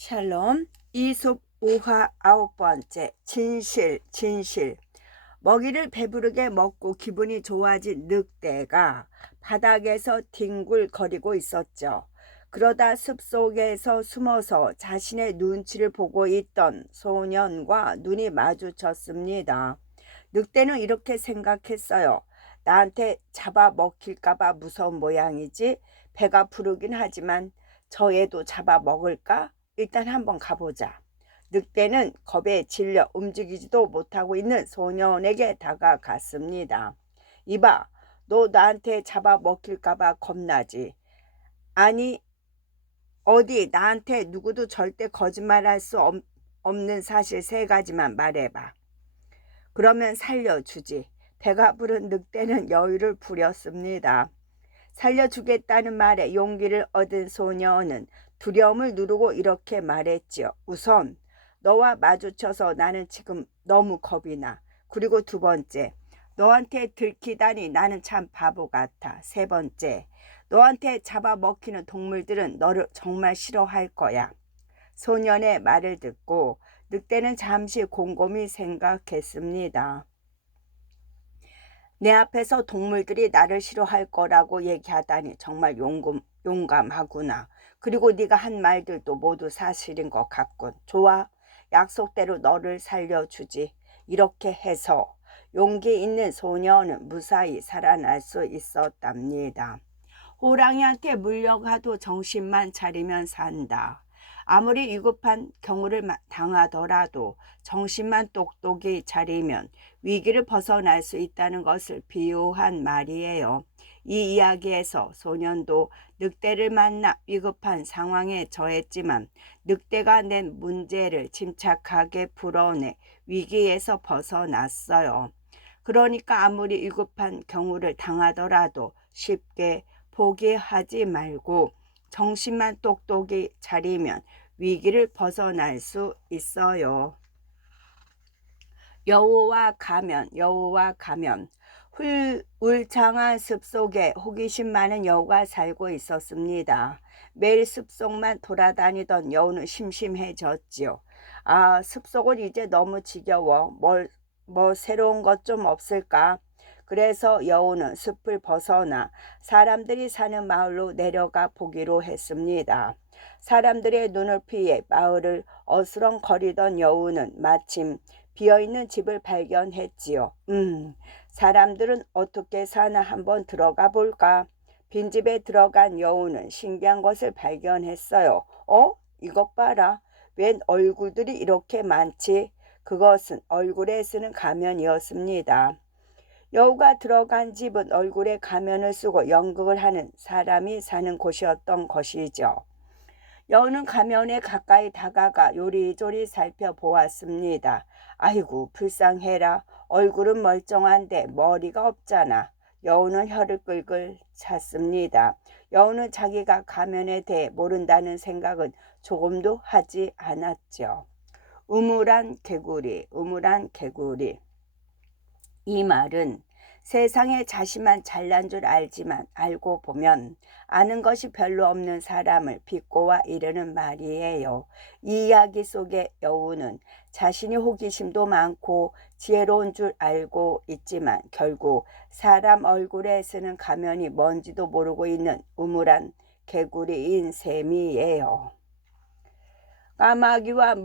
샬롬. 이솝 우화 9번째. 진실. 먹이를 배부르게 먹고 기분이 좋아진 늑대가 바닥에서 뒹굴거리고 있었죠. 그러다 숲속에서 숨어서 자신의 눈치를 보고 있던 소년과 눈이 마주쳤습니다. 늑대는 이렇게 생각했어요. 나한테 잡아먹힐까봐 무서운 모양이지. 배가 부르긴 하지만 저 애도 잡아먹을까? 일단 한번 가보자. 늑대는 겁에 질려 움직이지도 못하고 있는 소년에게 다가갔습니다. 이봐, 너 나한테 잡아먹힐까봐 겁나지? 아니, 어디 나한테 누구도 절대 거짓말할 수 없는 사실 3가지만 말해봐. 그러면 살려주지. 배가 부른 늑대는 여유를 부렸습니다. 살려주겠다는 말에 용기를 얻은 소녀는 두려움을 누르고 이렇게 말했지요. 우선 너와 마주쳐서 나는 지금 너무 겁이 나. 그리고 2번째, 너한테 들키다니 나는 참 바보 같아. 3번째, 너한테 잡아먹히는 동물들은 너를 정말 싫어할 거야. 소년의 말을 듣고 늑대는 잠시 곰곰이 생각했습니다. 내 앞에서 동물들이 나를 싫어할 거라고 얘기하다니 정말 용감하구나. 그리고 네가 한 말들도 모두 사실인 것 같군. 좋아, 약속대로 너를 살려주지. 이렇게 해서 용기 있는 소녀는 무사히 살아날 수 있었답니다. 호랑이한테 물려가도 정신만 차리면 산다. 아무리 위급한 경우를 당하더라도 정신만 똑똑히 차리면 위기를 벗어날 수 있다는 것을 비유한 말이에요. 이 이야기에서 소년도 늑대를 만나 위급한 상황에 처했지만 늑대가 낸 문제를 침착하게 풀어내 위기에서 벗어났어요. 그러니까 아무리 위급한 경우를 당하더라도 쉽게 포기하지 말고 정신만 똑똑히 차리면 위기를 벗어날 수 있어요. 여우와 가면. 울창한 숲속에 호기심 많은 여우가 살고 있었습니다. 매일 숲속만 돌아다니던 여우는 심심해졌지요. 아, 숲속은 이제 너무 지겨워. 뭐 새로운 것 좀 없을까? 그래서 여우는 숲을 벗어나 사람들이 사는 마을로 내려가 보기로 했습니다. 사람들의 눈을 피해 마을을 어스렁거리던 여우는 마침 비어있는 집을 발견했지요. 사람들은 어떻게 사나 한번 들어가 볼까? 빈집에 들어간 여우는 신기한 것을 발견했어요. 이것 봐라. 웬 얼굴들이 이렇게 많지? 그것은 얼굴에 쓰는 가면이었습니다. 여우가 들어간 집은 얼굴에 가면을 쓰고 연극을 하는 사람이 사는 곳이었던 것이죠. 여우는 가면에 가까이 다가가 요리조리 살펴보았습니다. 아이고, 불쌍해라. 얼굴은 멀쩡한데 머리가 없잖아. 여우는 혀를 끌끌 찼습니다. 여우는 자기가 가면에 대해 모른다는 생각은 조금도 하지 않았죠. 우물안 개구리. 이 말은 세상에 자신만 잘난 줄 알지만 알고 보면 아는 것이 별로 없는 사람을 비꼬아 이르는 말이에요. 이 이야기 속의 여우는 자신이 호기심도 많고 지혜로운 줄 알고 있지만 결국 사람 얼굴에 쓰는 가면이 뭔지도 모르고 있는 우물안 개구리인 셈이에요. 까마귀와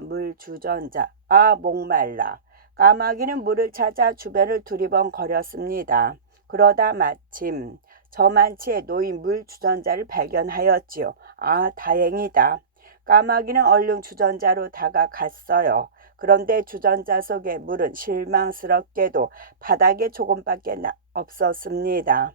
물주전자. 아, 목말라. 까마귀는 물을 찾아 주변을 두리번거렸습니다. 그러다 마침 저만치에 놓인 물주전자를 발견하였지요. 아, 다행이다. 까마귀는 얼른 주전자로 다가갔어요. 그런데 주전자 속의 물은 실망스럽게도 바닥에 조금밖에 없었습니다.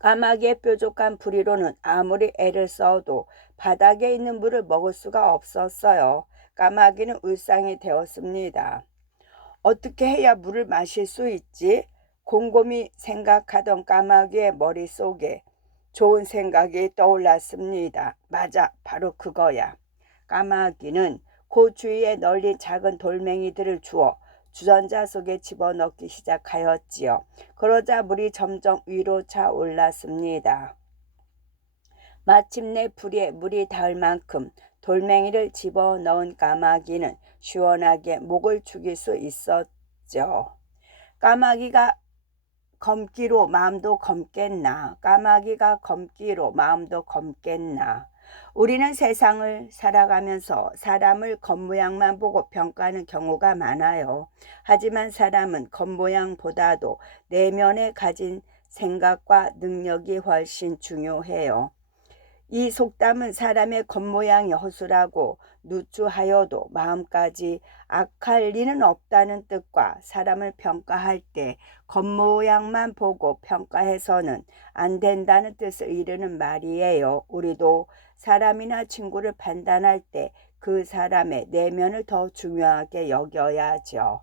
까마귀의 뾰족한 부리로는 아무리 애를 써도 바닥에 있는 물을 먹을 수가 없었어요. 까마귀는 울상이 되었습니다. 어떻게 해야 물을 마실 수 있지? 곰곰이 생각하던 까마귀의 머릿속에 좋은 생각이 떠올랐습니다. 맞아, 바로 그거야. 까마귀는 그 주위에 널린 작은 돌멩이들을 주워 주전자 속에 집어넣기 시작하였지요. 그러자 물이 점점 위로 차올랐습니다. 마침내 부리에 물이 닿을 만큼 돌멩이를 집어넣은 까마귀는 시원하게 목을 죽일 수 있었죠. 까마귀가 검기로 마음도 검겠나. 까마귀가 검기로 마음도 검겠나. 우리는 세상을 살아가면서 사람을 겉모양만 보고 평가하는 경우가 많아요. 하지만 사람은 겉모양보다도 내면에 가진 생각과 능력이 훨씬 중요해요. 이 속담은 사람의 겉모양이 허술하고 누추하여도 마음까지 악할 리는 없다는 뜻과 사람을 평가할 때 겉모양만 보고 평가해서는 안 된다는 뜻을 이루는 말이에요. 우리도 사람이나 친구를 판단할 때 그 사람의 내면을 더 중요하게 여겨야죠.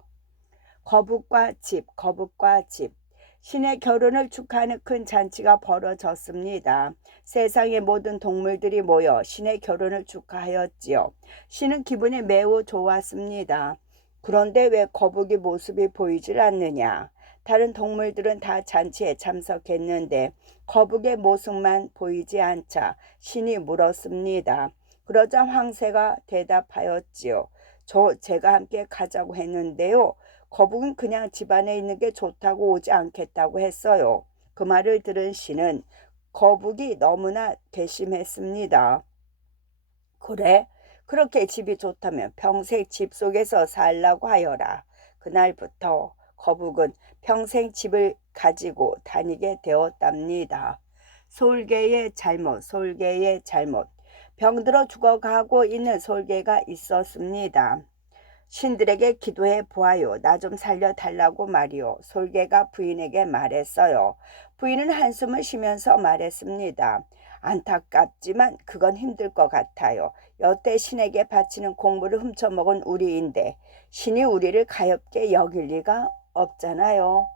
거북과 집, 거북과 집. 신의 결혼을 축하하는 큰 잔치가 벌어졌습니다. 세상의 모든 동물들이 모여 신의 결혼을 축하하였지요. 신은 기분이 매우 좋았습니다. 그런데 왜 거북이 모습이 보이질 않느냐? 다른 동물들은 다 잔치에 참석했는데 거북의 모습만 보이지 않자 신이 물었습니다. 그러자 황새가 대답하였지요. 제가 함께 가자고 했는데요. 거북은 그냥 집안에 있는 게 좋다고 오지 않겠다고 했어요. 그 말을 들은 신은 거북이 너무나 괘씸했습니다. 그래? 그렇게 집이 좋다면 평생 집 속에서 살라고 하여라. 그날부터 거북은 평생 집을 가지고 다니게 되었답니다. 솔개의 잘못, 솔개의 잘못. 병들어 죽어가고 있는 솔개가 있었습니다. 신들에게 기도해 보아요. 나 좀 살려달라고 말이요. 솔개가 부인에게 말했어요. 부인은 한숨을 쉬면서 말했습니다. 안타깝지만 그건 힘들 것 같아요. 여태 신에게 바치는 곡물을 훔쳐먹은 우리인데 신이 우리를 가엾게 여길 리가 없잖아요.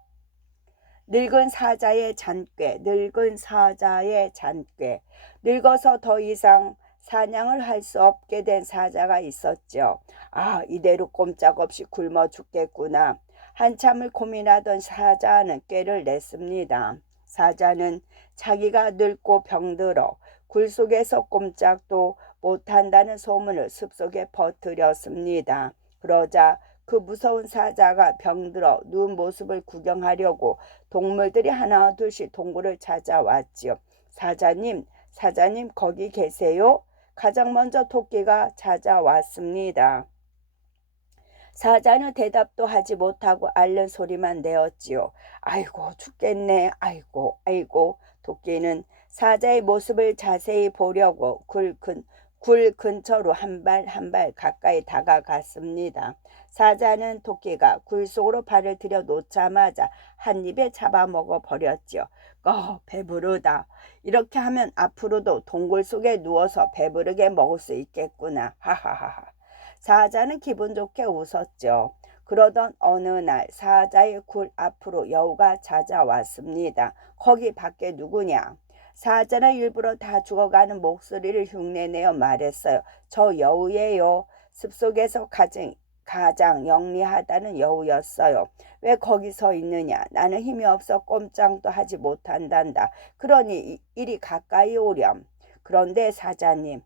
늙은 사자의 잔꾀, 늙은 사자의 잔꾀. 늙어서 더 이상 사냥을 할 수 없게 된 사자가 있었죠. 아, 이대로 꼼짝없이 굶어 죽겠구나. 한참을 고민하던 사자는 꾀를 냈습니다. 사자는 자기가 늙고 병들어 굴 속에서 꼼짝도 못한다는 소문을 숲속에 퍼뜨렸습니다. 그러자 그 무서운 사자가 병들어 누운 모습을 구경하려고 동물들이 하나 둘씩 동굴을 찾아왔지요. 사자님, 사자님 거기 계세요? 가장 먼저 토끼가 찾아왔습니다. 사자는 대답도 하지 못하고 앓는 소리만 내었지요. 아이고 죽겠네. 아이고 아이고. 토끼는 사자의 모습을 자세히 보려고 굴 근처로 한 발 한 발 가까이 다가갔습니다. 사자는 토끼가 굴 속으로 발을 들여 놓자마자 한 입에 잡아먹어 버렸지요. 배부르다. 이렇게 하면 앞으로도 동굴 속에 누워서 배부르게 먹을 수 있겠구나. 하하하하. 사자는 기분 좋게 웃었죠. 그러던 어느 날 사자의 굴 앞으로 여우가 찾아왔습니다. 거기 밖에 누구냐? 사자는 일부러 다 죽어가는 목소리를 흉내내어 말했어요. 저 여우예요. 숲속에서 가장 영리하다는 여우였어요. 왜 거기 서 있느냐? 나는 힘이 없어 꼼짝도 하지 못한단다. 그러니 이리 가까이 오렴. 그런데 사자님,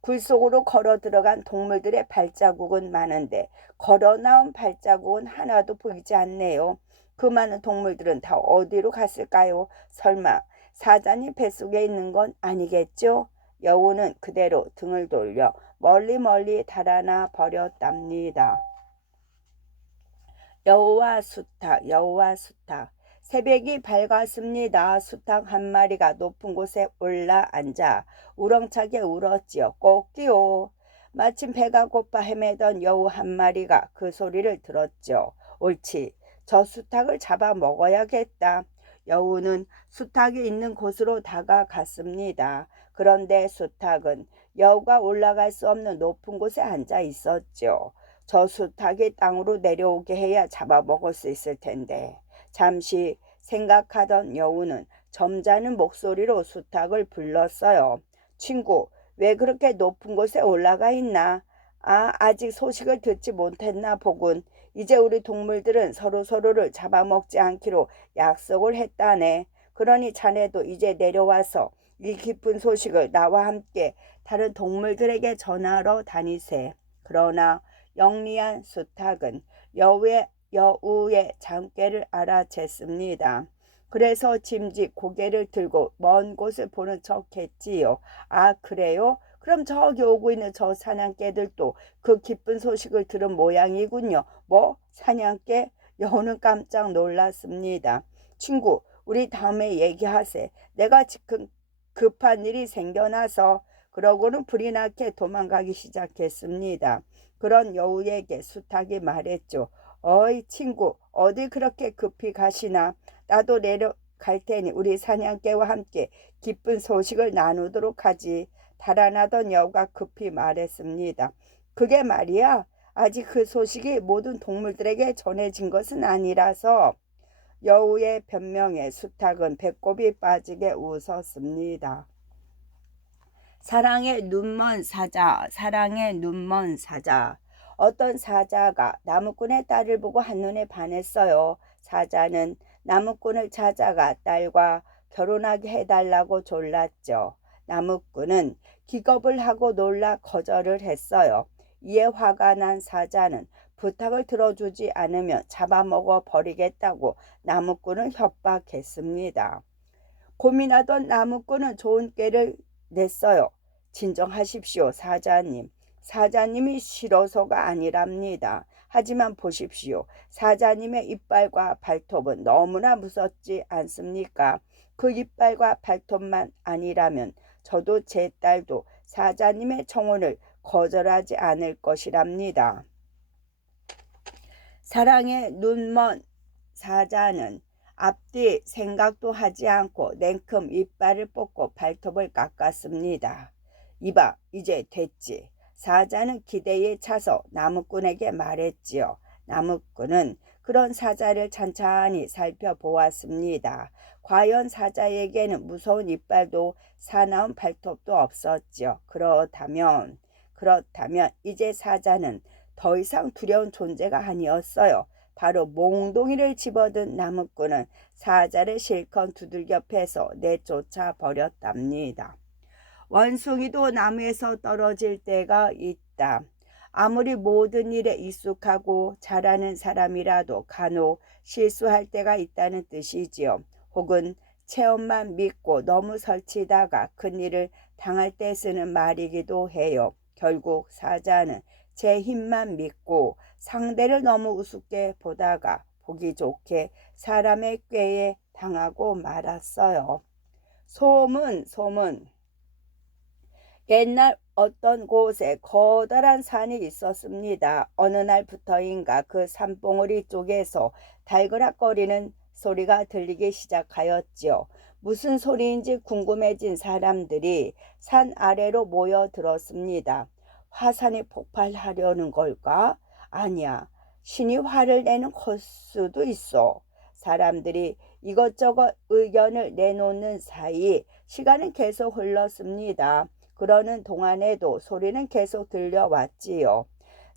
굴 속으로 걸어 들어간 동물들의 발자국은 많은데 걸어 나온 발자국은 하나도 보이지 않네요. 그 많은 동물들은 다 어디로 갔을까요? 설마 사자님 뱃속에 있는 건 아니겠죠? 여우는 그대로 등을 돌려 멀리 달아나 버렸답니다. 여우와 수탉, 여우와 수탉. 새벽이 밝았습니다. 수탉 한 마리가 높은 곳에 올라 앉아 우렁차게 울었지요. 꼭지요. 마침 배가 고파 헤매던 여우 한 마리가 그 소리를 들었죠. 옳지. 저 수탉을 잡아 먹어야겠다. 여우는 수탉이 있는 곳으로 다가갔습니다. 그런데 수탉은 여우가 올라갈 수 없는 높은 곳에 앉아 있었죠. 저 수탉이 땅으로 내려오게 해야 잡아먹을 수 있을 텐데. 잠시 생각하던 여우는 점잖은 목소리로 수탉을 불렀어요. 친구, 왜 그렇게 높은 곳에 올라가 있나? 아직 소식을 듣지 못했나 보군. 이제 우리 동물들은 서로를 잡아먹지 않기로 약속을 했다네. 그러니 자네도 이제 내려와서 이 기쁜 소식을 나와 함께 다른 동물들에게 전하러 다니세. 그러나 영리한 수탉은 여우의 장꾀를 알아챘습니다. 그래서 짐짓 고개를 들고 먼 곳을 보는 척했지요. 아, 그래요? 그럼 저기 오고 있는 저 사냥개들도 그 기쁜 소식을 들은 모양이군요. 뭐? 사냥개? 여우는 깜짝 놀랐습니다. 친구, 우리 다음에 얘기하세. 내가 지금 급한 일이 생겨나서. 그러고는 불이 나게 도망가기 시작했습니다. 그런 여우에게 수탉이 말했죠. 어이 친구, 어디 그렇게 급히 가시나? 나도 내려갈 테니 우리 사냥개와 함께 기쁜 소식을 나누도록 하지. 달아나던 여우가 급히 말했습니다. 그게 말이야, 아직 그 소식이 모든 동물들에게 전해진 것은 아니라서. 여우의 변명에 수탉은 배꼽이 빠지게 웃었습니다. 사랑의 눈먼 사자, 사랑의 눈먼 사자. 어떤 사자가 나무꾼의 딸을 보고 한눈에 반했어요. 사자는 나무꾼을 찾아가 딸과 결혼하게 해달라고 졸랐죠. 나무꾼은 기겁을 하고 놀라 거절을 했어요. 이에 화가 난 사자는 부탁을 들어주지 않으면 잡아먹어 버리겠다고 나무꾼을 협박했습니다. 고민하던 나무꾼은 좋은 꾀를 냈어요. 진정하십시오, 사자님. 사자님이 싫어서가 아니랍니다. 하지만 보십시오. 사자님의 이빨과 발톱은 너무나 무섭지 않습니까? 그 이빨과 발톱만 아니라면 저도 제 딸도 사자님의 청혼을 거절하지 않을 것이랍니다. 사랑의 눈먼 사자는 앞뒤 생각도 하지 않고 냉큼 이빨을 뽑고 발톱을 깎았습니다. 이봐, 이제 됐지. 사자는 기대에 차서 나무꾼에게 말했지요. 나무꾼은 그런 사자를 찬찬히 살펴보았습니다. 과연 사자에게는 무서운 이빨도 사나운 발톱도 없었지요. 그렇다면 이제 사자는 더 이상 두려운 존재가 아니었어요. 바로 몽둥이를 집어든 나무꾼은 사자를 실컷 두들겨 패서 내쫓아 버렸답니다. 원숭이도 나무에서 떨어질 때가 있다. 아무리 모든 일에 익숙하고 잘하는 사람이라도 간혹 실수할 때가 있다는 뜻이지요. 혹은 체험만 믿고 너무 설치다가 큰일을 당할 때 쓰는 말이기도 해요. 결국 사자는 제 힘만 믿고 상대를 너무 우습게 보다가 보기 좋게 사람의 꾀에 당하고 말았어요. 소문. 옛날 어떤 곳에 커다란 산이 있었습니다. 어느 날부터인가 그 산봉우리 쪽에서 달그락거리는 소리가 들리기 시작하였지요. 무슨 소리인지 궁금해진 사람들이 산 아래로 모여들었습니다. 화산이 폭발하려는 걸까? 아니야. 신이 화를 내는 걸 수도 있어. 사람들이 이것저것 의견을 내놓는 사이 시간은 계속 흘렀습니다. 그러는 동안에도 소리는 계속 들려왔지요.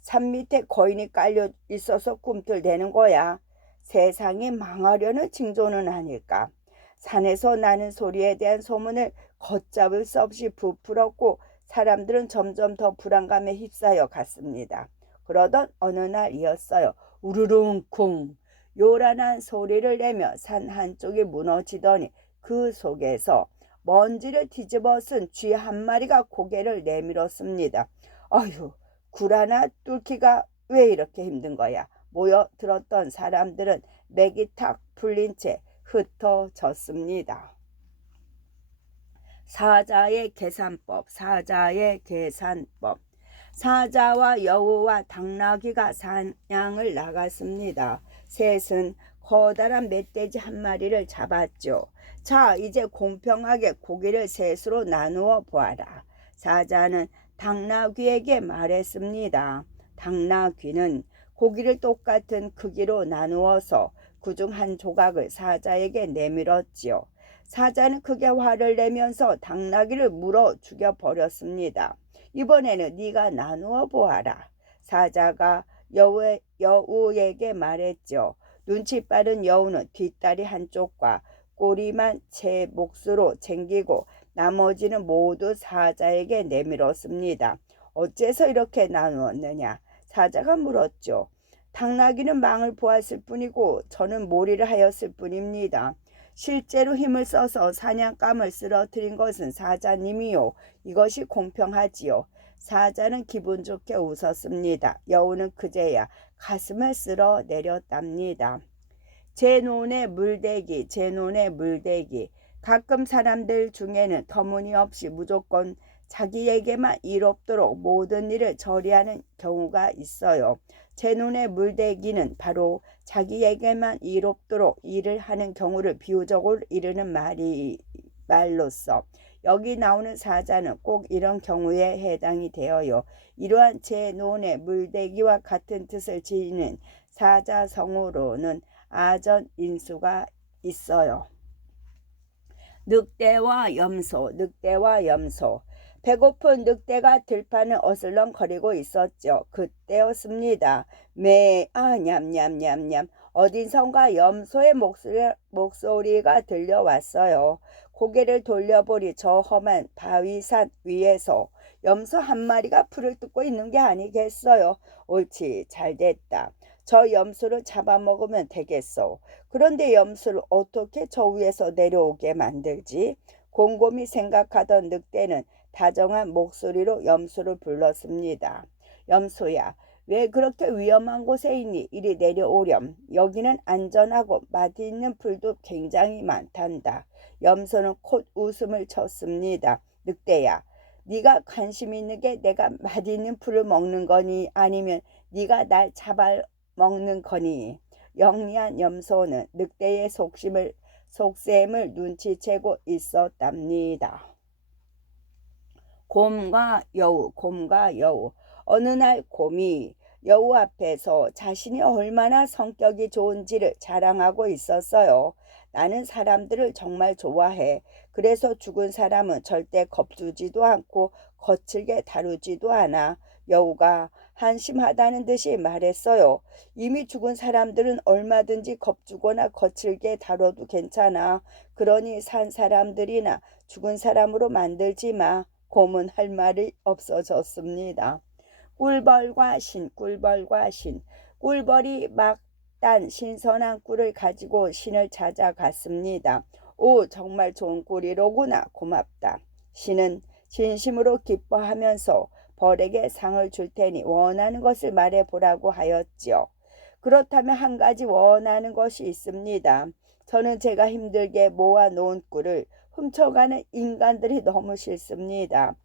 산 밑에 거인이 깔려 있어서 꿈틀대는 거야. 세상이 망하려는 징조는 아닐까. 산에서 나는 소리에 대한 소문을 걷잡을 수 없이 부풀었고 사람들은 점점 더 불안감에 휩싸여 갔습니다. 그러던 어느 날이었어요. 우르릉쿵 요란한 소리를 내며 산 한쪽이 무너지더니 그 속에서 먼지를 뒤집어 쓴 쥐 한 마리가 고개를 내밀었습니다. 아휴, 구라나 뚫기가 왜 이렇게 힘든 거야? 모여들었던 사람들은 맥이 탁 풀린 채 흩어졌습니다. 사자의 계산법. 사자와 여우와 당나귀가 사냥을 나갔습니다. 셋은 커다란 멧돼지 한 마리를 잡았죠. 자, 이제 공평하게 고기를 셋으로 나누어 보아라. 사자는 당나귀에게 말했습니다. 당나귀는 고기를 똑같은 크기로 나누어서 그중 한 조각을 사자에게 내밀었지요. 사자는 크게 화를 내면서 당나귀를 물어 죽여버렸습니다. 이번에는 네가 나누어 보아라. 사자가 여우에게 말했죠. 눈치 빠른 여우는 뒷다리 한쪽과 꼬리만 제 몫으로 챙기고 나머지는 모두 사자에게 내밀었습니다. 어째서 이렇게 나누었느냐? 사자가 물었죠. 당나귀는 망을 보았을 뿐이고 저는 몰이를 하였을 뿐입니다. 실제로 힘을 써서 사냥감을 쓰러뜨린 것은 사자님이요. 이것이 공평하지요. 사자는 기분 좋게 웃었습니다. 여우는 그제야 가슴을 쓸어 내렸답니다. 제 논의 물대기, 제 논의 물대기. 가끔 사람들 중에는 터무니없이 무조건 자기에게만 이롭도록 모든 일을 처리하는 경우가 있어요. 제 논의 물대기는 바로 자기에게만 이롭도록 일을 하는 경우를 비유적으로 이르는 말로써 여기 나오는 사자는 꼭 이런 경우에 해당이 되어요. 이러한 제 논의 물대기와 같은 뜻을 지니는 사자성어로는 아전 인수가 있어요. 늑대와 염소, 늑대와 염소. 배고픈 늑대가 들판을 어슬렁거리고 있었죠. 그때였습니다. 냠냠냠냠. 어딘선가 염소의 목소리가 들려왔어요. 고개를 돌려보니 저 험한 바위산 위에서 염소 한 마리가 풀을 뜯고 있는 게 아니겠어요. 옳지, 잘됐다. 저 염소를 잡아먹으면 되겠어. 그런데 염소를 어떻게 저 위에서 내려오게 만들지? 곰곰이 생각하던 늑대는 다정한 목소리로 염소를 불렀습니다. 염소야, 왜 그렇게 위험한 곳에 있니? 이리 내려오렴. 여기는 안전하고 맛있는 풀도 굉장히 많단다. 염소는 콧 웃음을 쳤습니다. 늑대야, 네가 관심 있는 게 내가 맛있는 풀을 먹는 거니 아니면 네가 날 잡아먹는 거니? 영리한 염소는 늑대의 속셈을 눈치채고 있었답니다. 곰과 여우. 어느 날 곰이 여우 앞에서 자신이 얼마나 성격이 좋은지를 자랑하고 있었어요. 나는 사람들을 정말 좋아해. 그래서 죽은 사람은 절대 겁주지도 않고 거칠게 다루지도 않아. 여우가 한심하다는 듯이 말했어요. 이미 죽은 사람들은 얼마든지 겁주거나 거칠게 다뤄도 괜찮아. 그러니 산 사람들이나 죽은 사람으로 만들지 마. 곰은 할 말이 없어졌습니다. 꿀벌과 신. 꿀벌이 막단 신선한 꿀을 가지고 신을 찾아갔습니다. 오, 정말 좋은 꿀이로구나. 고맙다. 신은 진심으로 기뻐하면서 벌에게 상을 줄 테니 원하는 것을 말해보라고 하였지요. 그렇다면 한 가지 원하는 것이 있습니다. 저는 제가 힘들게 모아놓은 꿀을 훔쳐가는 인간들이 너무 싫습니다.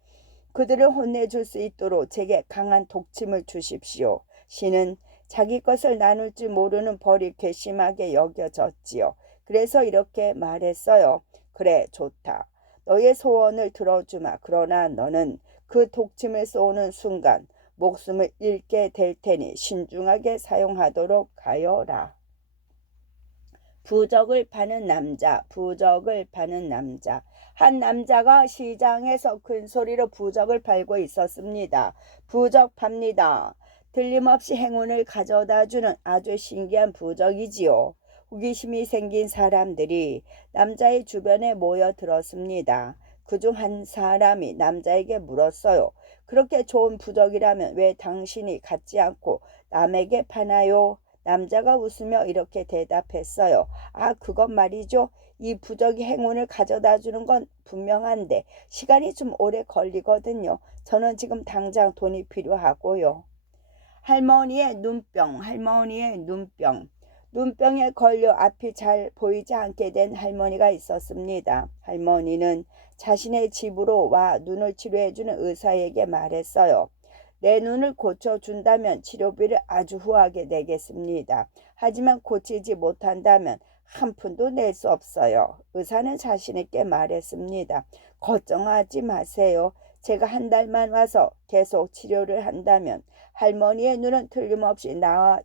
그들을 혼내줄 수 있도록 제게 강한 독침을 주십시오. 신은 자기 것을 나눌 줄 모르는 벌이 괘씸하게 여겨졌지요. 그래서 이렇게 말했어요. 그래, 좋다. 너의 소원을 들어주마. 그러나 너는 그 독침을 쏘는 순간 목숨을 잃게 될 테니 신중하게 사용하도록 하여라. 부적을 파는 남자. 한 남자가 시장에서 큰 소리로 부적을 팔고 있었습니다. 부적 팝니다. 틀림없이 행운을 가져다주는 아주 신기한 부적이지요. 호기심이 생긴 사람들이 남자의 주변에 모여들었습니다. 그중 한 사람이 남자에게 물었어요. 그렇게 좋은 부적이라면 왜 당신이 갖지 않고 남에게 파나요? 남자가 웃으며 이렇게 대답했어요. 아, 그것 말이죠. 이 부적이 행운을 가져다 주는 건 분명한데 시간이 좀 오래 걸리거든요. 저는 지금 당장 돈이 필요하고요. 할머니의 눈병. 눈병에 걸려 앞이 잘 보이지 않게 된 할머니가 있었습니다. 할머니는 자신의 집으로 와 눈을 치료해주는 의사에게 말했어요. 내 눈을 고쳐준다면 치료비를 아주 후하게 내겠습니다. 하지만 고치지 못한다면 한 푼도 낼 수 없어요. 의사는 자신있게 말했습니다. 걱정하지 마세요. 제가 한 달만 와서 계속 치료를 한다면 할머니의 눈은 틀림없이 나을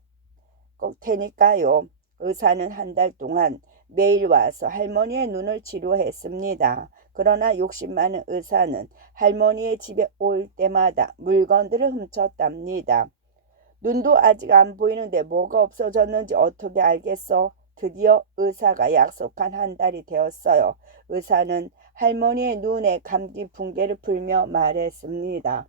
테니까요. 의사는 한 달 동안 매일 와서 할머니의 눈을 치료했습니다. 그러나 욕심 많은 의사는 할머니의 집에 올 때마다 물건들을 훔쳤답니다. 눈도 아직 안 보이는데 뭐가 없어졌는지 어떻게 알겠어? 드디어 의사가 약속한 한 달이 되었어요. 의사는 할머니의 눈에 감기 붕괴를 불며 말했습니다.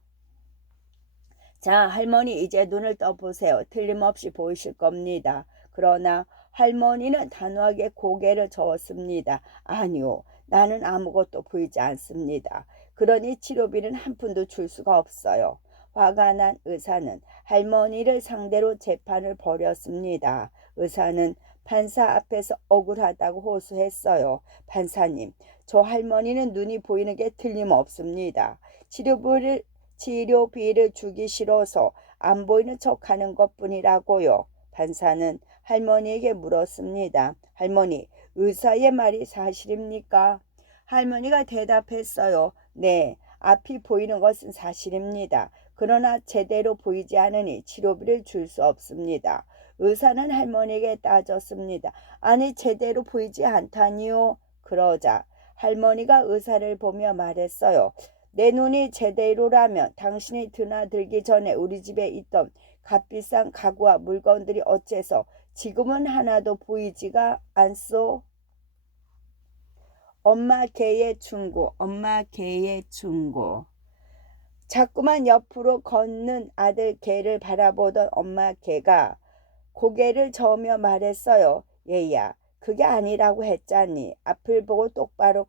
자, 할머니 이제 눈을 떠보세요. 틀림없이 보이실 겁니다. 그러나 할머니는 단호하게 고개를 저었습니다. 아니요, 나는 아무것도 보이지 않습니다. 그러니 치료비는 한 푼도 줄 수가 없어요. 화가 난 의사는 할머니를 상대로 재판을 벌였습니다. 의사는 판사 앞에서 억울하다고 호소했어요. 판사님, 저 할머니는 눈이 보이는 게 틀림없습니다. 치료비를 주기 싫어서 안 보이는 척하는 것뿐이라고요. 판사는 할머니에게 물었습니다. 할머니, 의사의 말이 사실입니까? 할머니가 대답했어요. 네, 앞이 보이는 것은 사실입니다. 그러나 제대로 보이지 않으니 치료비를 줄 수 없습니다. 의사는 할머니에게 따졌습니다. 아니, 제대로 보이지 않다니요? 그러자 할머니가 의사를 보며 말했어요. 내 눈이 제대로라면 당신이 드나들기 전에 우리 집에 있던 값비싼 가구와 물건들이 어째서 지금은 하나도 보이지가 않소? 엄마 개의 충고, 엄마 개의 충고. 자꾸만 옆으로 걷는 아들 개를 바라보던 엄마 개가 고개를 저으며 말했어요. 얘야, 그게 아니라고 했잖니. 앞을 보고 똑바로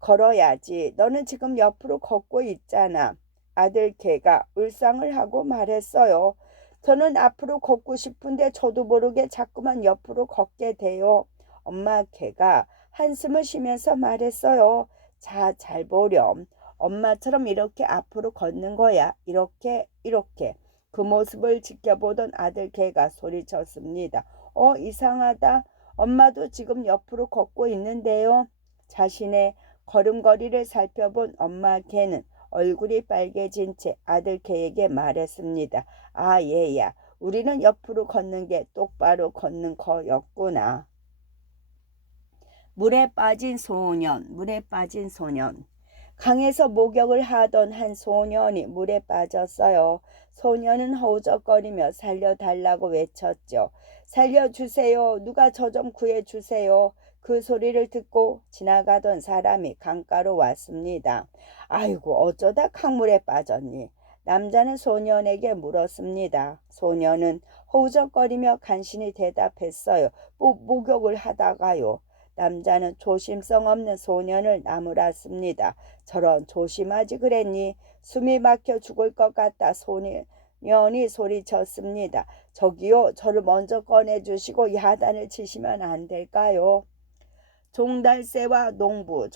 걸어야지. 너는 지금 옆으로 걷고 있잖아. 아들 개가 울상을 하고 말했어요. 저는 앞으로 걷고 싶은데 저도 모르게 자꾸만 옆으로 걷게 돼요. 엄마 개가 한숨을 쉬면서 말했어요. 자, 잘 보렴. 엄마처럼 이렇게 앞으로 걷는 거야. 이렇게. 그 모습을 지켜보던 아들 개가 소리쳤습니다. 이상하다. 엄마도 지금 옆으로 걷고 있는데요. 자신의 걸음걸이를 살펴본 엄마 개는 얼굴이 빨개진 채 아들 개에게 말했습니다. 아, 얘야, 우리는 옆으로 걷는 게 똑바로 걷는 거였구나. 물에 빠진 소년. 강에서 목욕을 하던 한 소년이 물에 빠졌어요. 소년은 허우적거리며 살려달라고 외쳤죠. 살려주세요. 누가 저 좀 구해주세요. 그 소리를 듣고 지나가던 사람이 강가로 왔습니다. 아이고, 어쩌다 강물에 빠졌니? 남자는 소년에게 물었습니다. 소년은 허우적거리며 간신히 대답했어요. 목욕을 하다가요. 남자는 조심성 없는 소년을 나무랐습니다. 저런, 조심하지 그랬니? 숨이 막혀 죽을 것 같다. 소년이 소리쳤습니다. 저기요, 저를 먼저 꺼내주시고 야단을 치시면 안 될까요? 종달새와 농부.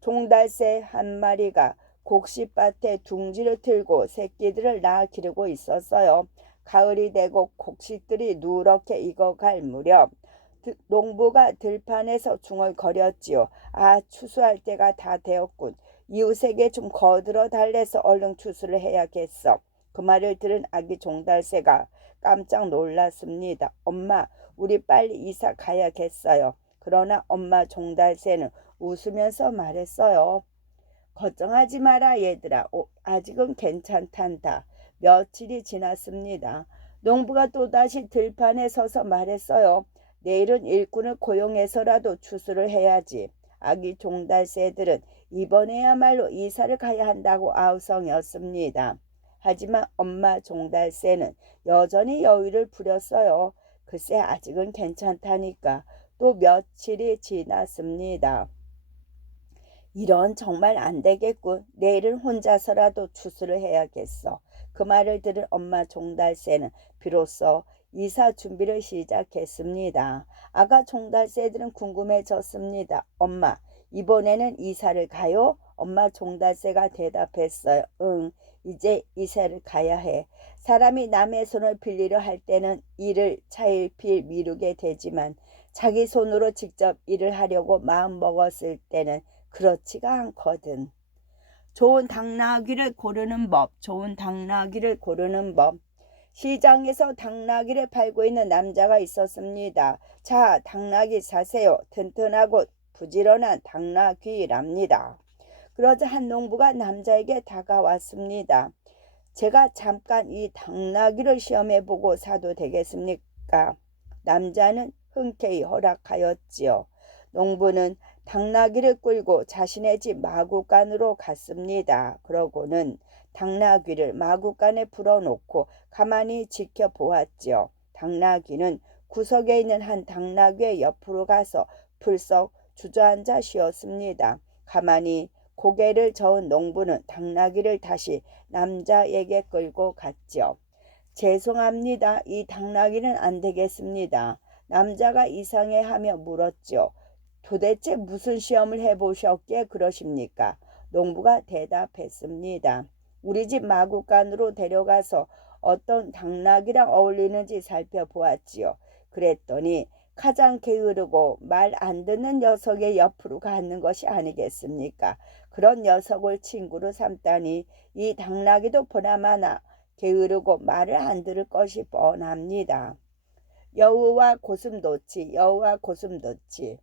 종달새 한 마리가 곡식밭에 둥지를 틀고 새끼들을 낳아 기르고 있었어요. 가을이 되고 곡식들이 누렇게 익어갈 무렵 농부가 들판에서 중얼거렸지요. 아, 추수할 때가 다 되었군. 이웃에게 좀 거들어 달래서 얼른 추수를 해야겠어. 그 말을 들은 아기 종달새가 깜짝 놀랐습니다. 엄마, 우리 빨리 이사 가야겠어요. 그러나 엄마 종달새는 웃으면서 말했어요. 걱정하지 마라 얘들아. 아직은 괜찮단다. 며칠이 지났습니다. 농부가 또다시 들판에 서서 말했어요. 내일은 일꾼을 고용해서라도 추수를 해야지. 아기 종달새들은 이번에야말로 이사를 가야 한다고 아우성이었습니다. 하지만 엄마 종달새는 여전히 여유를 부렸어요. 글쎄, 아직은 괜찮다니까. 또 며칠이 지났습니다. 이런, 정말 안 되겠군. 내일은 혼자서라도 추수를 해야겠어. 그 말을 들은 엄마 종달새는 비로소 이사 준비를 시작했습니다. 아가 종달새들은 궁금해졌습니다. 엄마, 이번에는 이사를 가요? 엄마 종달새가 대답했어요. 응, 이제 이사를 가야 해. 사람이 남의 손을 빌리려 할 때는 일을 차일피일 미루게 되지만 자기 손으로 직접 일을 하려고 마음먹었을 때는 그렇지가 않거든. 좋은 당나귀를 고르는 법. 시장에서 당나귀를 팔고 있는 남자가 있었습니다. 자, 당나귀 사세요. 튼튼하고 부지런한 당나귀랍니다. 그러자 한 농부가 남자에게 다가왔습니다. 제가 잠깐 이 당나귀를 시험해보고 사도 되겠습니까? 남자는 흔쾌히 허락하였지요. 농부는 당나귀를 끌고 자신의 집 마구간으로 갔습니다. 그러고는 당나귀를 마구간에 풀어놓고 가만히 지켜보았지요. 당나귀는 구석에 있는 한 당나귀의 옆으로 가서 풀썩 주저앉아 쉬었습니다. 가만히 고개를 저은 농부는 당나귀를 다시 남자에게 끌고 갔지요. 죄송합니다. 이 당나귀는 안 되겠습니다. 남자가 이상해하며 물었지요. 도대체 무슨 시험을 해보셨기에 그러십니까? 농부가 대답했습니다. 우리 집 마구간으로 데려가서 어떤 당나귀랑 어울리는지 살펴보았지요. 그랬더니 가장 게으르고 말 안 듣는 녀석의 옆으로 가는 것이 아니겠습니까? 그런 녀석을 친구로 삼다니 이 당나귀도 보나마나 게으르고 말을 안 들을 것이 뻔합니다. 여우와 고슴도치, 여우와 고슴도치.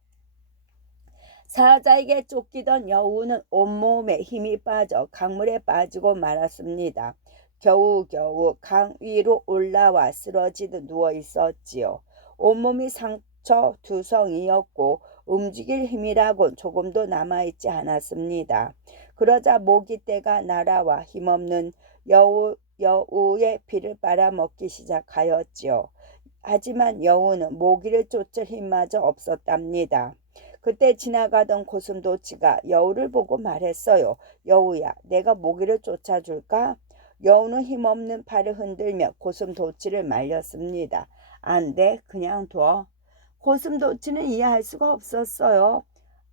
사자에게 쫓기던 여우는 온몸에 힘이 빠져 강물에 빠지고 말았습니다. 겨우겨우 강 위로 올라와 쓰러지듯 누워 있었지요. 온몸이 상처 두성이었고 움직일 힘이라곤 조금도 남아있지 않았습니다. 그러자 모기떼가 날아와 힘없는 여우의 피를 빨아먹기 시작하였지요. 하지만 여우는 모기를 쫓을 힘마저 없었답니다. 그때 지나가던 고슴도치가 여우를 보고 말했어요. 여우야, 내가 모기를 쫓아줄까? 여우는 힘없는 팔을 흔들며 고슴도치를 말렸습니다. 안 돼, 그냥 둬. 고슴도치는 이해할 수가 없었어요.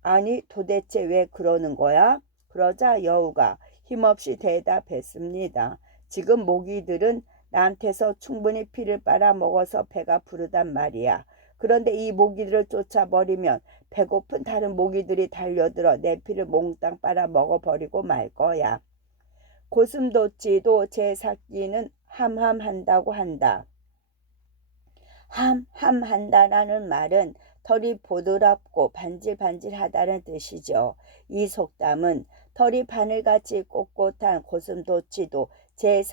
아니, 도대체 왜 그러는 거야? 그러자 여우가 힘없이 대답했습니다. 지금 모기들은 나한테서 충분히 피를 빨아먹어서 배가 부르단 말이야. 그런데 이 모기들을 쫓아버리면 배고픈 다른 모기들이 달려들어 내 피를 몽땅 빨아먹어버리고 말 거야. 고슴도치도 제 새끼는 함함한다고 한다. 함함한다라는 말은 털이 보드랍고 반질반질하다는 뜻이죠. 이 속담은 털이 바늘같이 꼿꼿한 고슴도치도 제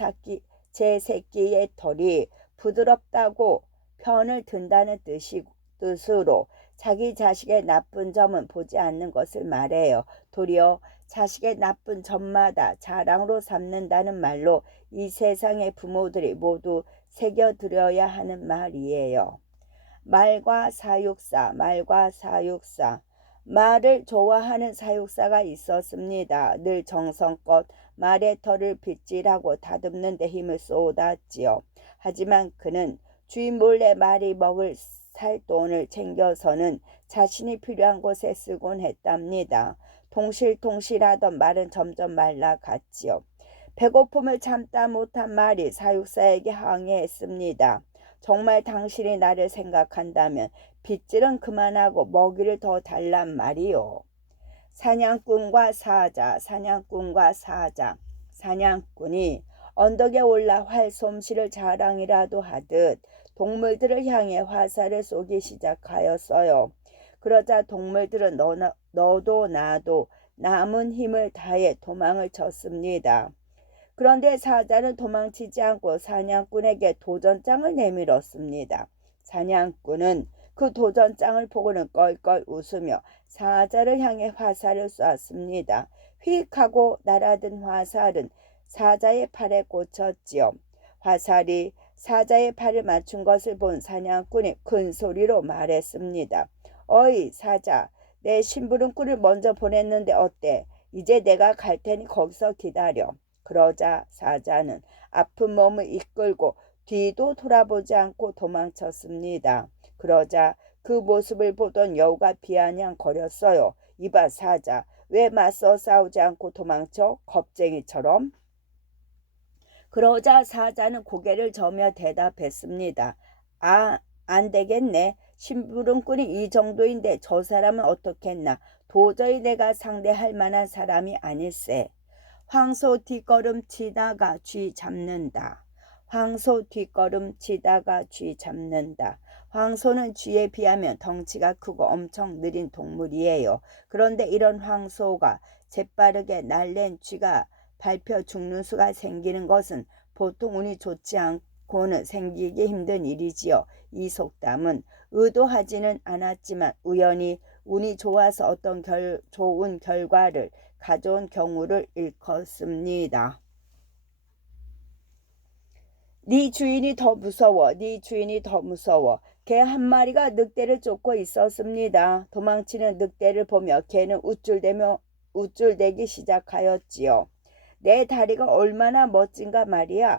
새끼의 털이 부드럽다고 편을 든다는 뜻으로 자기 자식의 나쁜 점은 보지 않는 것을 말해요. 도리어 자식의 나쁜 점마다 자랑으로 삼는다는 말로 이 세상의 부모들이 모두 새겨들여야 하는 말이에요. 말과 사육사, 말과 사육사. 말을 좋아하는 사육사가 있었습니다. 늘 정성껏 말의 털을 빗질하고 다듬는 데 힘을 쏟았지요. 하지만 그는 주인 몰래 말이 먹을 살 돈을 챙겨서는 자신이 필요한 곳에 쓰곤 했답니다. 통실통실하던 말은 점점 말라갔지요. 배고픔을 참다 못한 말이 사육사에게 항의했습니다. 정말 당신이 나를 생각한다면 빗질은 그만하고 먹이를 더 달란 말이요. 사냥꾼과 사자, 사냥꾼과 사자. 사냥꾼이 언덕에 올라 활솜씨를 자랑이라도 하듯 동물들을 향해 화살을 쏘기 시작하였어요. 그러자 동물들은 너도 나도 남은 힘을 다해 도망을 쳤습니다. 그런데 사자는 도망치지 않고 사냥꾼에게 도전장을 내밀었습니다. 사냥꾼은 그 도전장을 보고는 껄껄 웃으며 사자를 향해 화살을 쐈습니다. 휙 하고 날아든 화살은 사자의 팔에 꽂혔지요. 화살이 사자의 팔을 맞춘 것을 본 사냥꾼이 큰 소리로 말했습니다. 어이 사자, 내 심부름꾼을 먼저 보냈는데 어때? 이제 내가 갈 테니 거기서 기다려. 그러자 사자는 아픈 몸을 이끌고 뒤도 돌아보지 않고 도망쳤습니다. 그러자 그 모습을 보던 여우가 비아냥거렸어요. 이봐 사자, 왜 맞서 싸우지 않고 도망쳐? 겁쟁이처럼. 그러자 사자는 고개를 저으며 대답했습니다. 아, 안 되겠네. 심부름꾼이 이 정도인데 저 사람은 어떻겠나. 도저히 내가 상대할 만한 사람이 아닐세. 황소 뒷걸음 치다가 쥐 잡는다. 황소 뒷걸음 치다가 쥐 잡는다. 황소는 쥐에 비하면 덩치가 크고 엄청 느린 동물이에요. 그런데 이런 황소가 재빠르게 날랜 쥐가 밟혀 죽는 수가 생기는 것은 보통 운이 좋지 않고는 생기기 힘든 일이지요. 이 속담은 의도하지는 않았지만 우연히 운이 좋아서 어떤 좋은 결과를 가져온 경우를 일컫습니다. 네 주인이 더 무서워. 네 주인이 더 무서워. 개 한 마리가 늑대를 쫓고 있었습니다. 도망치는 늑대를 보며 개는 우쭐대기 시작하였지요. 내 다리가 얼마나 멋진가 말이야.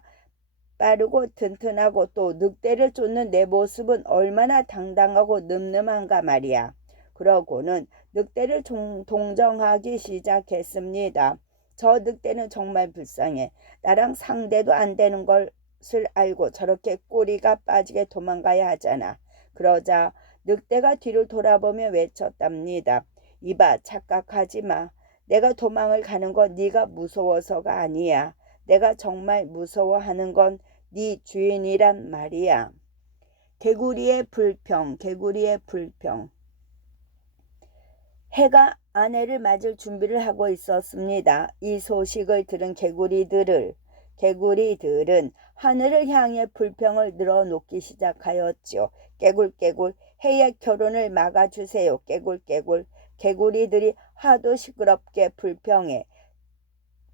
빠르고 튼튼하고 또 늑대를 쫓는 내 모습은 얼마나 당당하고 늠름한가 말이야. 그러고는 늑대를 동정하기 시작했습니다. 저 늑대는 정말 불쌍해. 나랑 상대도 안 되는 것을 알고 저렇게 꼬리가 빠지게 도망가야 하잖아. 그러자 늑대가 뒤를 돌아보며 외쳤답니다. 이봐, 착각하지 마. 내가 도망을 가는 건 네가 무서워서가 아니야. 내가 정말 무서워하는 건 네 주인이란 말이야. 개구리의 불평, 개구리의 불평. 해가 아내를 맞을 준비를 하고 있었습니다. 이 소식을 들은 개구리들은 하늘을 향해 불평을 늘어놓기 시작하였지요. 깨굴깨굴, 해의 결혼을 막아주세요. 깨굴깨굴. 개구리들이 하도 시끄럽게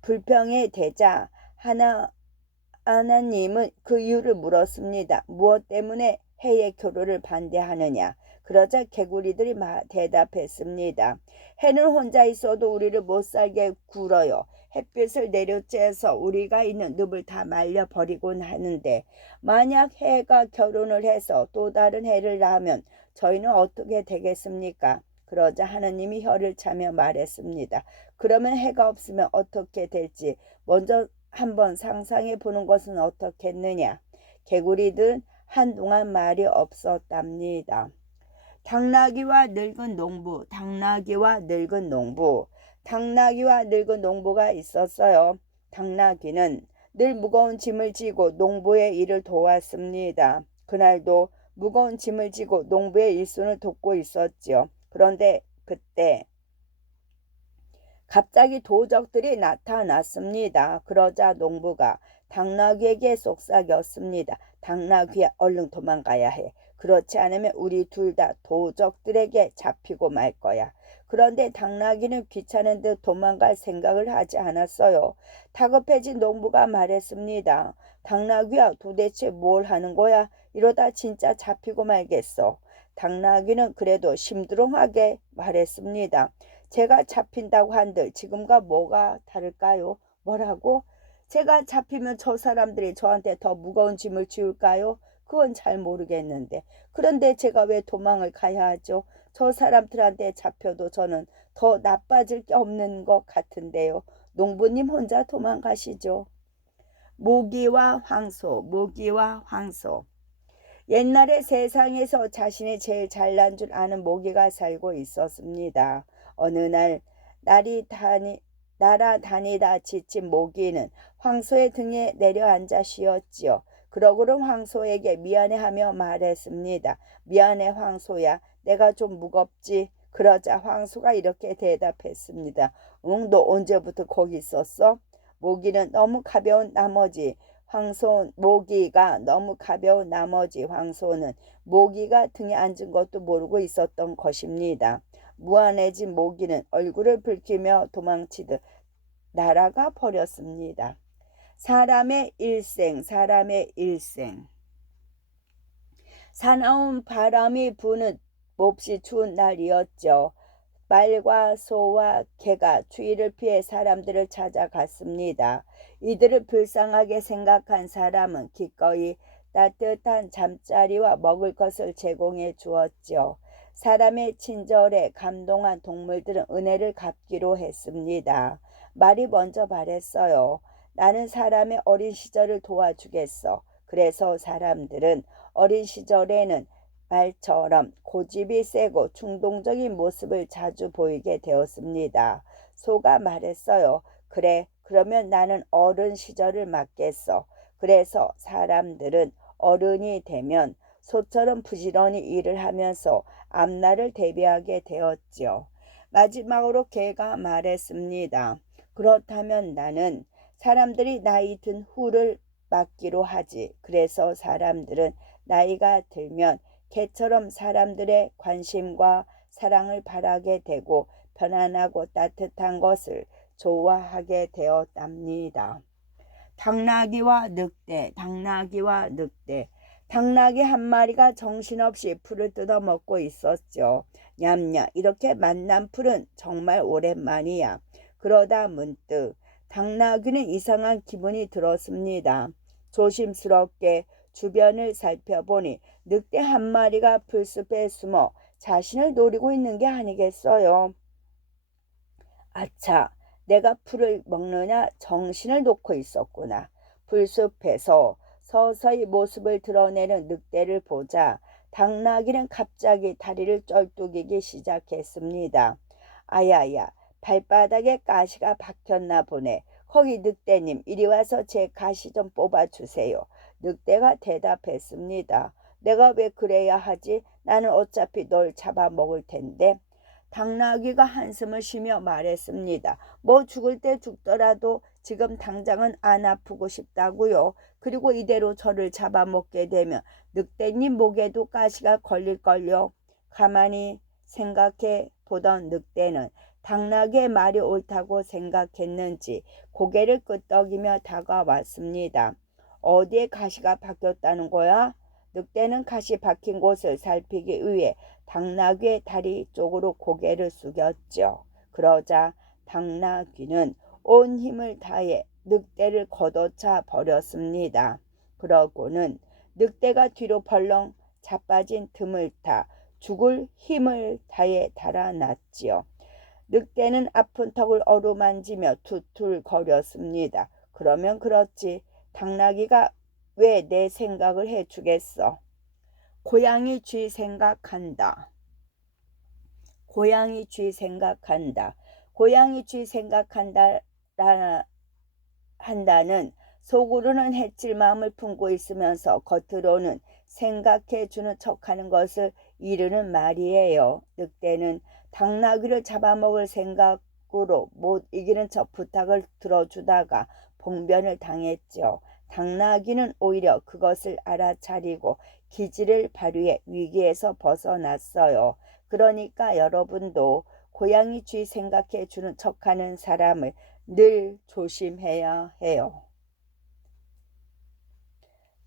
불평에 대자 하나님은 그 이유를 물었습니다. 무엇 때문에 해의 결혼을 반대하느냐? 그러자 개구리들이 대답했습니다. 해는 혼자 있어도 우리를 못살게 굴어요. 햇빛을 내려쬐서 우리가 있는 늪을 다 말려버리곤 하는데 만약 해가 결혼을 해서 또 다른 해를 낳으면 저희는 어떻게 되겠습니까? 그러자 하느님이 혀를 차며 말했습니다. 그러면 해가 없으면 어떻게 될지 먼저 한번 상상해 보는 것은 어떻겠느냐. 개구리들은 한동안 말이 없었답니다. 당나귀와 늙은 농부, 당나귀와 늙은 농부가 있었어요. 당나귀는 늘 무거운 짐을 지고 농부의 일을 도왔습니다. 그날도 무거운 짐을 지고 농부의 일손을 돕고 있었지요. 그런데 그때 갑자기 도적들이 나타났습니다. 그러자 농부가 당나귀에게 속삭였습니다. 당나귀야, 얼른 도망가야 해. 그렇지 않으면 우리 둘 다 도적들에게 잡히고 말 거야. 그런데 당나귀는 귀찮은 듯 도망갈 생각을 하지 않았어요. 다급해진 농부가 말했습니다. 당나귀야, 도대체 뭘 하는 거야? 이러다 진짜 잡히고 말겠어. 당나귀는 그래도 심드렁하게 말했습니다. 제가 잡힌다고 한들 지금과 뭐가 다를까요? 뭐라고? 제가 잡히면 저 사람들이 저한테 더 무거운 짐을 지울까요? 그건 잘 모르겠는데. 그런데 제가 왜 도망을 가야 하죠? 저 사람들한테 잡혀도 저는 더 나빠질 게 없는 것 같은데요. 농부님 혼자 도망가시죠. 모기와 황소. 옛날에 세상에서 자신이 제일 잘난 줄 아는 모기가 살고 있었습니다. 어느 날 날아다니다 지친 모기는 황소의 등에 내려앉아 쉬었지요. 그러고는 황소에게 미안해하며 말했습니다. 미안해 황소야, 내가 좀 무겁지? 그러자 황소가 이렇게 대답했습니다. 응, 너 언제부터 거기 있었어? 모기가 너무 가벼운 나머지 황소는 모기가 등에 앉은 것도 모르고 있었던 것입니다. 무안해진 모기는 얼굴을 붉히며 도망치듯 날아가 버렸습니다. 사람의 일생. 사나운 바람이 부는 몹시 추운 날이었죠. 말과 소와 개가 추위를 피해 사람들을 찾아갔습니다. 이들을 불쌍하게 생각한 사람은 기꺼이 따뜻한 잠자리와 먹을 것을 제공해 주었지요. 사람의 친절에 감동한 동물들은 은혜를 갚기로 했습니다. 말이 먼저 말했어요. 나는 사람의 어린 시절을 도와주겠어. 그래서 사람들은 어린 시절에는 말처럼 고집이 세고 충동적인 모습을 자주 보이게 되었습니다. 소가 말했어요. 그래, 그러면 나는 어른 시절을 맞겠어. 그래서 사람들은 어른이 되면 소처럼 부지런히 일을 하면서 앞날을 대비하게 되었지요. 마지막으로 개가 말했습니다. 그렇다면 나는 사람들이 나이 든 후를 맞기로 하지. 그래서 사람들은 나이가 들면 개처럼 사람들의 관심과 사랑을 바라게 되고 편안하고 따뜻한 것을 좋아하게 되었답니다. 당나귀와 늑대, 당나귀와 늑대. 당나귀 한 마리가 정신없이 풀을 뜯어먹고 있었죠. 냠냠, 이렇게 만난 풀은 정말 오랜만이야. 그러다 문득 당나귀는 이상한 기분이 들었습니다. 조심스럽게 주변을 살펴보니 늑대 한 마리가 풀숲에 숨어 자신을 노리고 있는 게 아니겠어요. 아차, 내가 풀을 먹느냐 정신을 놓고 있었구나. 풀숲에서 서서히 모습을 드러내는 늑대를 보자 당나귀는 갑자기 다리를 쩔뚝이기 시작했습니다. 아야야, 발바닥에 가시가 박혔나 보네. 거기 늑대님, 이리 와서 제 가시 좀 뽑아주세요. 늑대가 대답했습니다. 내가 왜 그래야 하지? 나는 어차피 널 잡아먹을 텐데. 당나귀가 한숨을 쉬며 말했습니다. 뭐 죽을 때 죽더라도 지금 당장은 안 아프고 싶다고요. 그리고 이대로 저를 잡아먹게 되면 늑대님 목에도 가시가 걸릴걸요. 가만히 생각해 보던 늑대는 당나귀의 말이 옳다고 생각했는지 고개를 끄덕이며 다가왔습니다. 어디에 가시가 박혔다는 거야? 늑대는 가시 박힌 곳을 살피기 위해 당나귀의 다리 쪽으로 고개를 숙였죠. 그러자 당나귀는 온 힘을 다해 늑대를 걷어차 버렸습니다. 그러고는 늑대가 뒤로 벌렁 자빠진 틈을 타 죽을 힘을 다해 달아났지요. 늑대는 아픈 턱을 어루만지며 툴툴거렸습니다. 그러면 그렇지. 당나귀가 왜 내 생각을 해주겠어? 고양이 쥐 생각한다. 고양이 쥐 생각한다. 고양이 쥐 생각한다 한다는 속으로는 해칠 마음을 품고 있으면서 겉으로는 생각해주는 척하는 것을 이르는 말이에요. 늑대는 당나귀를 잡아먹을 생각으로 못 이기는 척 부탁을 들어주다가 봉변을 당했죠. 당나귀는 오히려 그것을 알아차리고 기지를 발휘해 위기에서 벗어났어요. 그러니까 여러분도 고양이 쥐 생각해 주는 척하는 사람을 늘 조심해야 해요.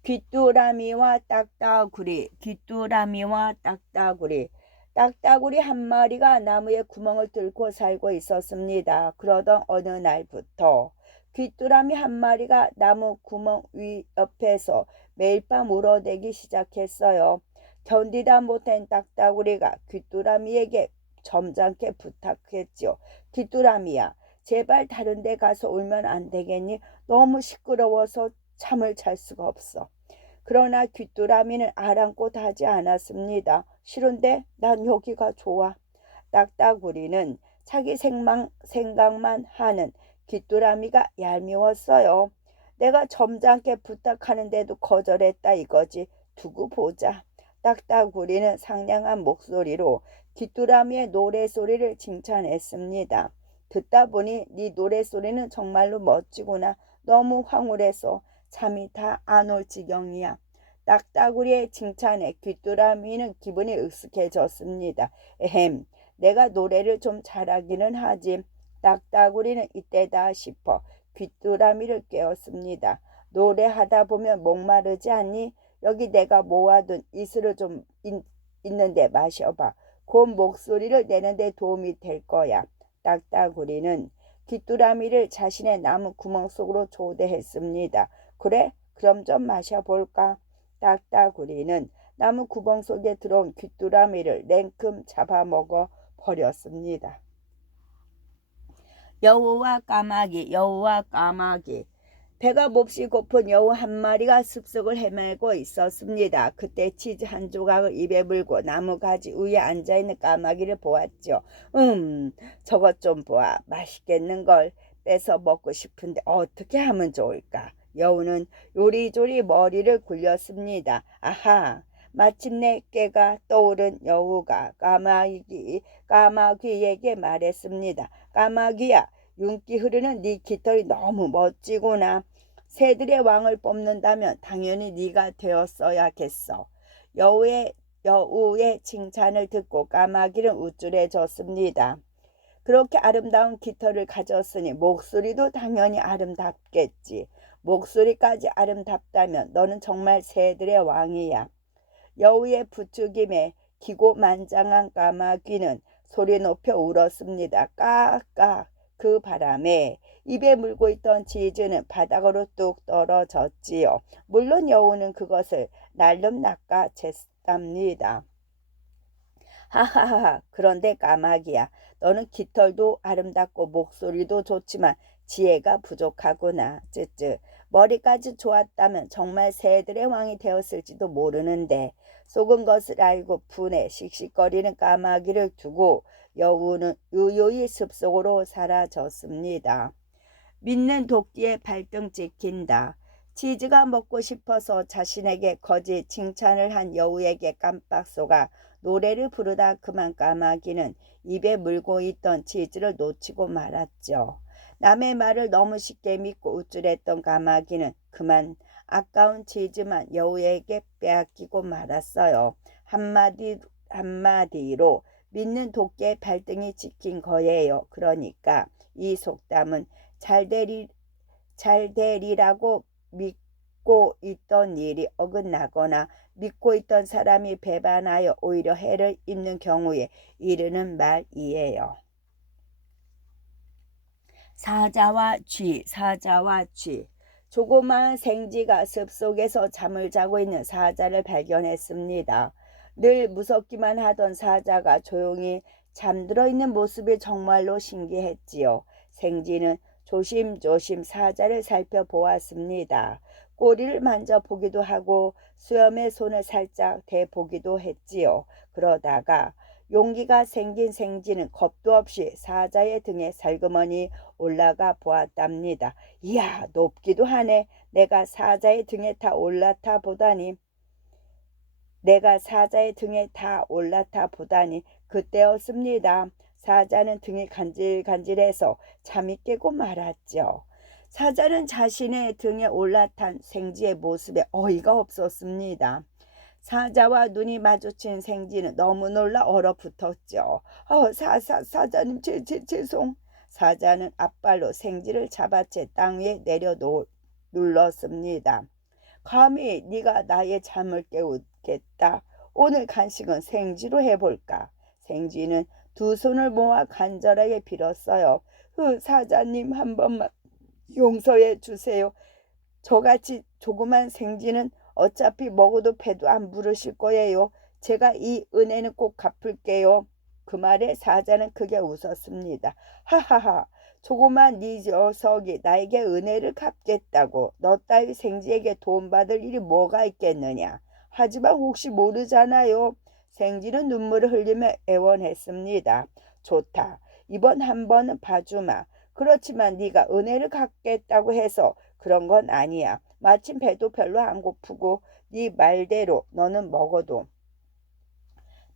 귀뚜라미와 딱따구리, 귀뚜라미와 딱따구리. 딱따구리 한 마리가 나무에 구멍을 뚫고 살고 있었습니다. 그러던 어느 날부터 귀뚜라미 한 마리가 나무 구멍 위 옆에서 매일 밤 울어대기 시작했어요. 견디다 못한 딱따구리가 귀뚜라미에게 점잖게 부탁했죠. 귀뚜라미야, 제발 다른 데 가서 울면 안 되겠니? 너무 시끄러워서 잠을 잘 수가 없어. 그러나 귀뚜라미는 아랑곳 하지 않았습니다. 싫은데 난 여기가 좋아. 딱따구리는 자기 생각만 하는 귀뚜라미가 얄미웠어요. 내가 점잖게 부탁하는데도 거절했다 이거지. 두고 보자. 딱따구리는 상냥한 목소리로 귀뚜라미의 노래소리를 칭찬했습니다. 듣다 보니 네 노래소리는 정말로 멋지구나. 너무 황홀해서 잠이 다 안 올 지경이야. 딱따구리의 칭찬에 귀뚜라미는 기분이 으쓱해졌습니다. 에헴, 내가 노래를 좀 잘하기는 하지. 딱따구리는 이때다 싶어 귀뚜라미를 깨웠습니다. 노래하다 보면 목마르지 않니? 여기 내가 모아둔 이슬을 좀 있는데 마셔봐. 고운 목소리를 내는데 도움이 될 거야. 딱따구리는 귀뚜라미를 자신의 나무 구멍 속으로 초대했습니다. 그래? 그럼 좀 마셔볼까? 딱따구리는 나무 구멍 속에 들어온 귀뚜라미를 냉큼 잡아먹어 버렸습니다. 여우와 까마귀, 여우와 까마귀. 배가 몹시 고픈 여우 한 마리가 숲속을 헤매고 있었습니다. 그때 치즈 한 조각을 입에 물고 나무 가지 위에 앉아있는 까마귀를 보았죠. 저것 좀 보아. 맛있겠는걸. 뺏어 먹고 싶은데 어떻게 하면 좋을까? 여우는 요리조리 머리를 굴렸습니다. 아하! 마침내 깨가 떠오른 여우가 까마귀에게 말했습니다. 까마귀야, 윤기 흐르는 네 깃털이 너무 멋지구나. 새들의 왕을 뽑는다면 당연히 네가 되었어야겠어. 여우의 여우의 칭찬을 듣고 까마귀는 우쭐해졌습니다. 그렇게 아름다운 깃털을 가졌으니 목소리도 당연히 아름답겠지. 목소리까지 아름답다면 너는 정말 새들의 왕이야. 여우의 부추김에 기고만장한 까마귀는 소리 높여 울었습니다. 깍깍. 그 바람에 입에 물고 있던 치즈는 바닥으로 뚝 떨어졌지요. 물론 여우는 그것을 날름 낚아챘답니다. 하하하. 그런데 까마귀야, 너는 깃털도 아름답고 목소리도 좋지만 지혜가 부족하구나. 쯔쯔. 머리까지 좋았다면 정말 새들의 왕이 되었을지도 모르는데. 속은 것을 알고 분에 씩씩거리는 까마귀를 두고 여우는 유유히 숲속으로 사라졌습니다. 믿는 도끼의 발등 찍힌다. 치즈가 먹고 싶어서 자신에게 거짓 칭찬을 한 여우에게 깜빡 속아 노래를 부르다 그만 까마귀는 입에 물고 있던 치즈를 놓치고 말았죠. 남의 말을 너무 쉽게 믿고 우쭐했던 까마귀는 그만 아까운 치즈만 여우에게 빼앗기고 말았어요. 한마디로 믿는 도끼의 발등이 찍힌 거예요. 그러니까 이 속담은 잘 되리라고 믿고 있던 일이 어긋나거나 믿고 있던 사람이 배반하여 오히려 해를 입는 경우에 이르는 말이에요. 사자와 쥐. 조그마한 생쥐가 숲속에서 잠을 자고 있는 사자를 발견했습니다. 늘 무섭기만 하던 사자가 조용히 잠들어 있는 모습이 정말로 신기했지요. 생쥐는 조심조심 사자를 살펴보았습니다. 꼬리를 만져보기도 하고 수염에 손을 살짝 대보기도 했지요. 그러다가 용기가 생긴 생쥐는 겁도 없이 사자의 등에 살그머니 올라가 보았답니다. 이야, 높기도 하네. 내가 사자의 등에 다 올라타 보다니 그때였습니다. 사자는 등이 간질간질해서 잠이 깨고 말았죠. 사자는 자신의 등에 올라탄 생쥐의 모습에 어이가 없었습니다. 사자와 눈이 마주친 생쥐는 너무 놀라 얼어붙었죠. 사자님, 죄송. 사자는 앞발로 생쥐를 잡아채 땅 위에 눌렀습니다. 감히 네가 나의 잠을 깨우겠다. 오늘 간식은 생쥐로 해볼까. 생쥐는 두 손을 모아 간절하게 빌었어요. 사자님, 한 번만 용서해 주세요. 저같이 조그만 생쥐는 어차피 먹어도 배도 안 부르실 거예요. 제가 이 은혜는 꼭 갚을게요. 그 말에 사자는 크게 웃었습니다. 하하하. 조그만 네 녀석이 나에게 은혜를 갚겠다고. 너 따위 생쥐에게 도움받을 일이 뭐가 있겠느냐. 하지만 혹시 모르잖아요. 생쥐는 눈물을 흘리며 애원했습니다. 좋다. 이번 한 번은 봐주마. 그렇지만 네가 은혜를 갚겠다고 해서 그런 건 아니야. 마침 배도 별로 안 고프고 네 말대로 너는 먹어도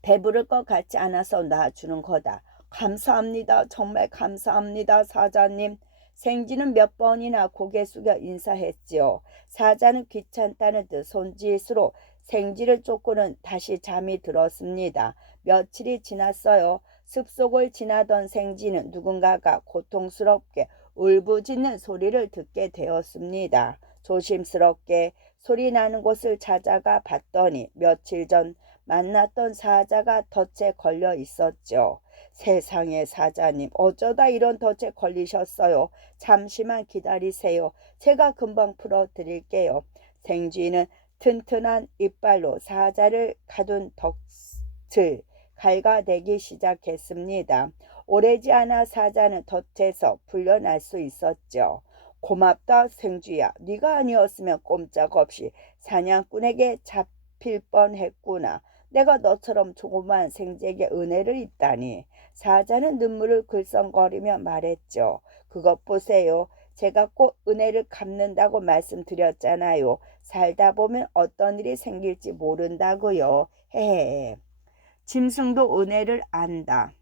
배부를 것 같지 않아서 놔주는 거다. 감사합니다. 정말 감사합니다. 사자님. 생쥐는 몇 번이나 고개 숙여 인사했지요. 사자는 귀찮다는 듯 손짓으로 생쥐를 쫓고는 다시 잠이 들었습니다. 며칠이 지났어요. 숲속을 지나던 생쥐는 누군가가 고통스럽게 울부짖는 소리를 듣게 되었습니다. 조심스럽게 소리 나는 곳을 찾아가 봤더니 며칠 전 만났던 사자가 덫에 걸려 있었죠. 세상에 사자님, 어쩌다 이런 덫에 걸리셨어요. 잠시만 기다리세요. 제가 금방 풀어드릴게요. 생쥐는 튼튼한 이빨로 사자를 가둔 덫을 갉아대기 시작했습니다. 오래지 않아 사자는 덫에서 풀려날 수 있었죠. 고맙다 생쥐야. 네가 아니었으면 꼼짝없이 사냥꾼에게 잡힐 뻔했구나. 내가 너처럼 조그만 생쥐에게 은혜를 있다니. 사자는 눈물을 글썽거리며 말했죠. 그것 보세요. 제가 꼭 은혜를 갚는다고 말씀드렸잖아요. 살다 보면 어떤 일이 생길지 모른다고요. 헤헤. 짐승도 은혜를 안다.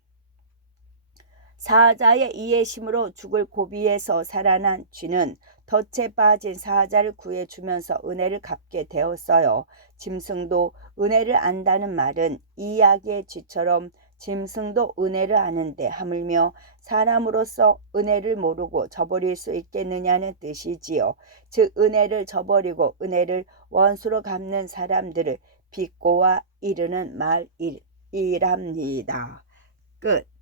사자의 이해심으로 죽을 고비에서 살아난 쥐는 덫에 빠진 사자를 구해주면서 은혜를 갚게 되었어요. 짐승도 은혜를 안다는 말은 이 이야기의 쥐처럼 짐승도 은혜를 아는데 하물며 사람으로서 은혜를 모르고 저버릴 수 있겠느냐는 뜻이지요. 즉 은혜를 저버리고 은혜를 원수로 갚는 사람들을 비꼬아 이르는 말이랍니다. 끝.